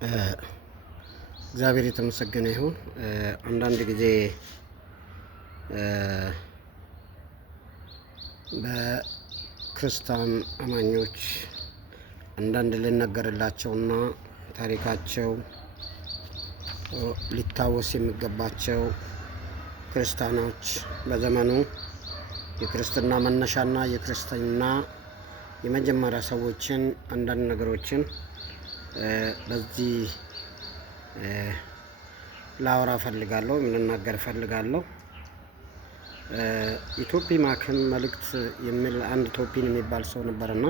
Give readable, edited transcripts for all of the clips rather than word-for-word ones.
እግዚአብሔር የተመሰገነ ይሁን። አንዳንድ ጊዜ በክርስቲያን አማኞች አንዳንድ ልነገርላቸውና ታሪካቸው ሊታወስ የሚገባቸው ክርስቲያኖች በዘመኑ የክርስትና መነሻና የክርስትና የመጀመሪያ ሰዎችን አንዳንድ ነገሮችን በዚህ ላወራ ፈልጋለሁ፣ ልናገር ፈልጋለሁ። ኢትዮፒ ማክን መልእክት የሚል አንድ ቶፒን የሚባል ሰው ነበርና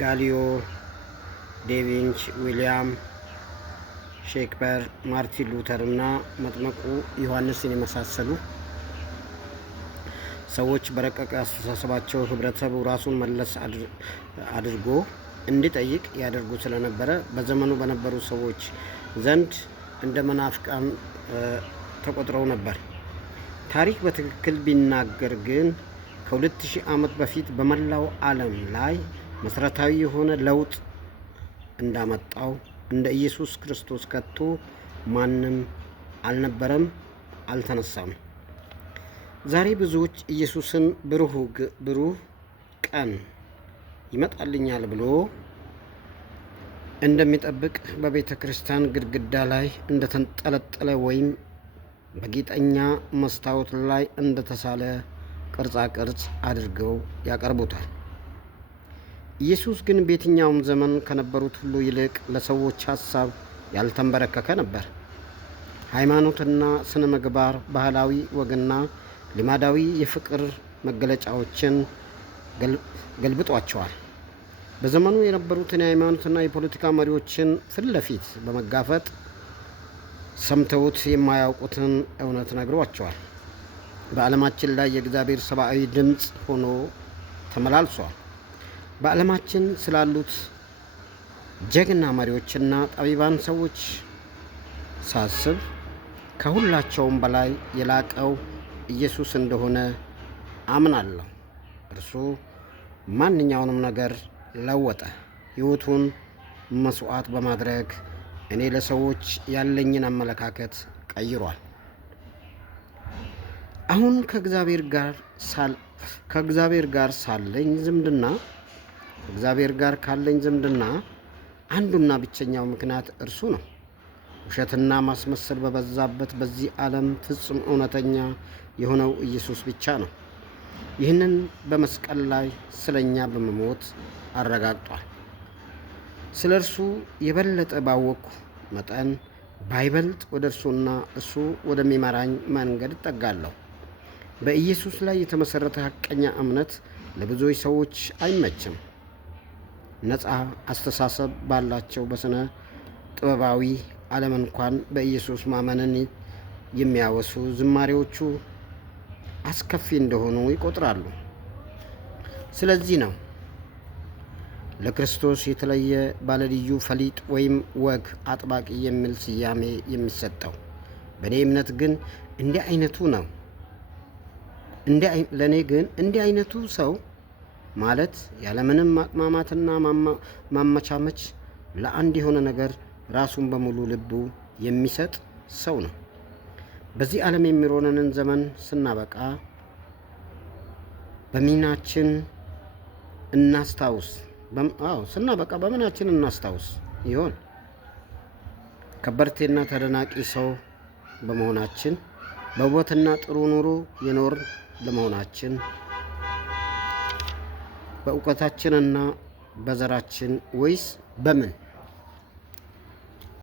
ጋሊዮ፣ ዴቪንች፣ ዊሊያም ሼክስፒር፣ ማርቲን ሉተር እና መጥምቁ ዮሐንስን የመሳሰሉ ሰዎች በረቀቀ አስተሳሰባቸው ህብረተሰቡ ራሱን መለስ አድርጎ እንዲጠይቅ ያደርጉ ስለነበረ በዘመኑ በነበሩ ሰዎች ዘንድ እንደ መናፍቃን ተቆጥረው ነበር። ታሪክ በትክክል ቢናገር ግን ከ2000 ዓመት በፊት በመላው ዓለም ላይ መሰረታዊ የሆነ ለውጥ እንዳመጣው እንደ ኢየሱስ ክርስቶስ ከቶ ማንም አልነበረም፣ አልተነሳም። ዛሬ ብዙዎች ኢየሱስን ብሩህ ቀን ይመጣልኛል ብሎ እንደሚጠብቅ በቤተ ክርስቲያን ግድግዳ ላይ እንደተንጠለጠለ ወይም በጌጠኛ መስታወት ላይ እንደተሳለ ቅርጻ ቅርጽ አድርገው ያቀርቡታል። ኢየሱስ ግን በየትኛውም ዘመን ከነበሩት ሁሉ ይልቅ ለሰዎች ሐሳብ ያልተንበረከከ ነበር። ሃይማኖትና ስነ ምግባር፣ ባህላዊ ወግና ልማዳዊ የፍቅር መገለጫዎችን ገልብጧቸዋል። በዘመኑ የነበሩትን የሃይማኖትና የፖለቲካ መሪዎችን ፊት ለፊት በመጋፈጥ ሰምተውት የማያውቁትን እውነት ነግሯቸዋል። በዓለማችን ላይ የእግዚአብሔር ሰብአዊ ድምፅ ሆኖ ተመላልሷል። በዓለማችን ስላሉት ጀግና መሪዎችና ጠቢባን ሰዎች ሳስብ ከሁላቸውም በላይ የላቀው ኢየሱስ እንደሆነ አምናለሁ። እርሱ ማንኛውንም ነገር ለወጠ። ሕይወቱን መስዋዕት በማድረግ እኔ ለሰዎች ያለኝን አመለካከት ቀይሯል። አሁን ከእግዚአብሔር ጋር ካለኝ ዝምድና አንዱና ብቸኛው ምክንያት እርሱ ነው። ውሸትና ማስመሰል በበዛበት በዚህ ዓለም ፍጹም እውነተኛ የሆነው ኢየሱስ ብቻ ነው። ይህንን በመስቀል ላይ ስለኛ በመሞት አረጋግጧል። ስለ እርሱ የበለጠ ባወቅኩ መጠን ባይበልጥ ወደ እርሱና እሱ ወደሚመራኝ መንገድ እጠጋለሁ። በኢየሱስ ላይ የተመሰረተ ሐቀኛ እምነት ለብዙዎች ሰዎች አይመችም። ነፃ አስተሳሰብ ባላቸው በስነ ጥበባዊ ዓለም እንኳን በኢየሱስ ማመንን የሚያወሱ ዝማሬዎቹ አስከፊ እንደሆኑ ይቆጥራሉ። ስለዚህ ነው ለክርስቶስ የተለየ ባለልዩ ፈሊጥ ወይም ወግ አጥባቂ የሚል ስያሜ የሚሰጠው። በእኔ እምነት ግን ለእኔ ግን እንዲህ አይነቱ ሰው ማለት ያለምንም ማቅማማትና ማመቻመች ለአንድ የሆነ ነገር ራሱን በሙሉ ልቡ የሚሰጥ ሰው ነው። በዚህ ዓለም የሚኖረንን ዘመን ስናበቃ በምናችን እናስታውስ ይሆን? ከበርቴና ተደናቂ ሰው በመሆናችን፣ በውበትና ጥሩ ኑሮ የኖርን ለመሆናችን፣ በእውቀታችንና በዘራችን ወይስ በምን?